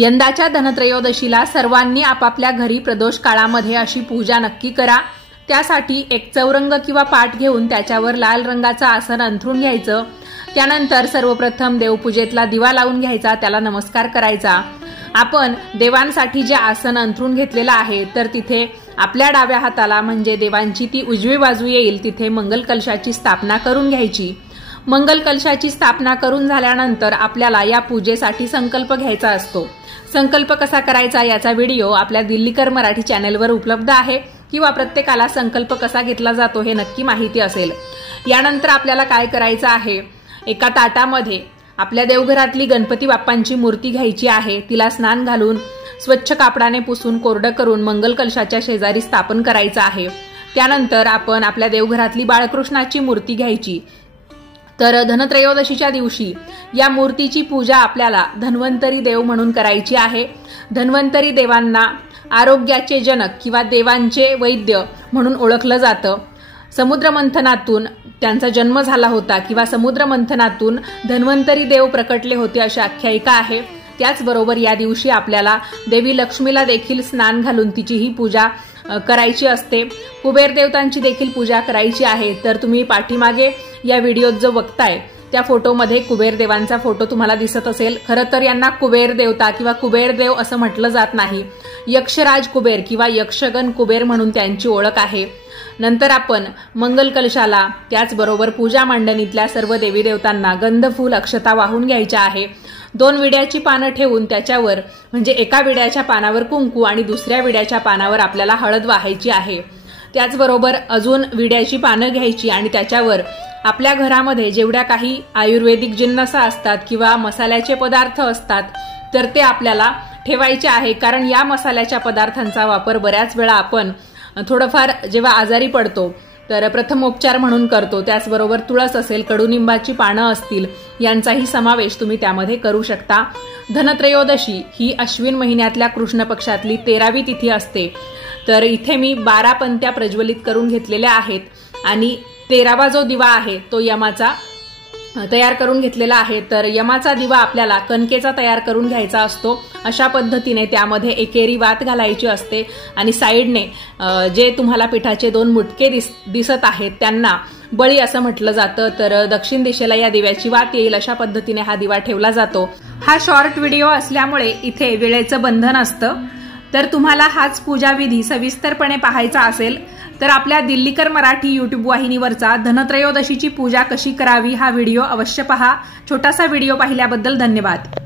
यंदाच्या धनत्रयोदशीला सर्वांनी आपापल्या घरी प्रदोष काळामध्ये अशी पूजा नक्की करा। त्यासाठी एक चौरंग किंवा पाट घेऊन त्याच्यावर लाल रंगाचं आसन अंथरून घ्यायचं। त्यानंतर सर्वप्रथम देवपूजेतला दिवा लावून घ्यायचा, त्याला नमस्कार करायचा। आपण देवांसाठी जे आसन अंथरून घेतलेलं आहे तर तिथे आपल्या डाव्या हाताला म्हणजे देवांची ती उजवी बाजू येईल तिथे मंगल कलशाची स्थापना करून घ्यायची। मंगल कलशाची स्थापना करून झाल्यानंतर आपल्याला या पूजेसाठी संकल्प घ्यायचा असतो। संकल्प कसा करायचा याचा व्हिडिओ आपल्या दिल्लीकर मराठी चॅनलवर उपलब्ध आहे किंवा प्रत्येकाला संकल्प कसा घेतला जातो हे नक्की माहिती असेल। यानंतर आपल्याला काय करायचं आहे, एका ताटामध्ये आपल्या देवघरातली गणपती बाप्पांची मूर्ती घ्यायची आहे। तिला स्नान घालून स्वच्छ कापडाने पुसून कोरडं करून मंगल कलशाच्या शेजारी स्थापन करायचं आहे। त्यानंतर आपण आपल्या देवघरातली बाळकृष्णाची मूर्ती घ्यायची। तर धनत्रयोदशीच्या दिवशी या मूर्तीची पूजा आपल्याला धन्वंतरी देव म्हणून करायची आहे। धन्वंतरी देवांना आरोग्याचे जनक किंवा देवांचे वैद्य म्हणून ओळखलं जातं। समुद्रमंथनातून त्यांचा जन्म झाला होता किंवा समुद्रमंथनातून धन्वंतरी देव प्रकटले होते अशी आख्यायिका आहे। त्याचबरोबर या दिवशी आपल्याला देवी लक्ष्मीला देखील स्नान घालून तिचीही पूजा करायची असते। कुबेर देवतांची देखील पूजा करायची आहे। तर तुम्ही पाठीमागे या व्हिडिओत जो बघताय त्या फोटोमध्ये कुबेर देवांचा फोटो तुम्हाला दिसत असेल। खरं तर यांना कुबेर देवता किंवा कुबेर देव असं म्हटलं जात नाही, यक्षराज कुबेर किंवा यक्षगण कुबेर म्हणून त्यांची ओळख आहे। नंतर आपण मंगल कलशाला त्याचबरोबर पूजा मांडणीतल्या सर्व देवी देवतांना गंध फूल अक्षता वाहून घ्यायच्या आहे। 2 विड्याची पानं ठेवून त्याच्यावर म्हणजे एका विड्याच्या पानावर कुंकू आणि दुसऱ्या विड्याच्या पानावर आपल्याला हळद वाहायची आहे। त्याचबरोबर अजून विड्याची पानं घ्यायची आणि त्याच्यावर आपल्या घरामध्ये जेवढ्या काही आयुर्वेदिक जिन्नस असतात किंवा मसाल्याचे पदार्थ असतात तर ते आपल्याला ठेवायचे आहे। कारण या मसाल्याच्या पदार्थांचा वापर बऱ्याच वेळा आपण थोडंफार जेव्हा आजारी पडतो तर प्रथमोपचार म्हणून करतो। त्याचबरोबर तुळस असेल, कडुनिंबाची पानं असतील यांचाही समावेश तुम्ही त्यामध्ये करू शकता। धनत्रयोदशी ही अश्विन महिन्यातल्या कृष्ण पक्षातली 13वी तिथी असते। तर इथे मी 12 पंत्या प्रज्वलित करून घेतलेल्या आहेत आणि 13वा जो दिवा आहे तो यमाचा तयार करून घेतलेला आहे। तर यमाचा दिवा आपल्याला कणकेचा तयार करून घ्यायचा असतो। अशा पद्धतीने त्यामध्ये एकेरी वात घालायची असते आणि साईडने जे तुम्हाला पिठाचे 2 मुटके दिसत आहेत त्यांना बळी असं म्हटलं जातं। तर दक्षिण दिशेला या दिव्याची वात येईल अशा पद्धतीने हा दिवा ठेवला जातो। हा शॉर्ट व्हिडिओ असल्यामुळे इथे वेळेचं बंधन असतं। तर तुम्हाला हाच पूजाविधी सविस्तरपणे पाहायचा असेल तर आपल्या दिल्लीकर मराठी यूट्यूब वाहिनीवरचा धनत्रयोदशीची पूजा कशी करावी हा व्हिडिओ अवश्य पहा। छोटासा व्हिडिओ पाहिल्याबद्दल धन्यवाद।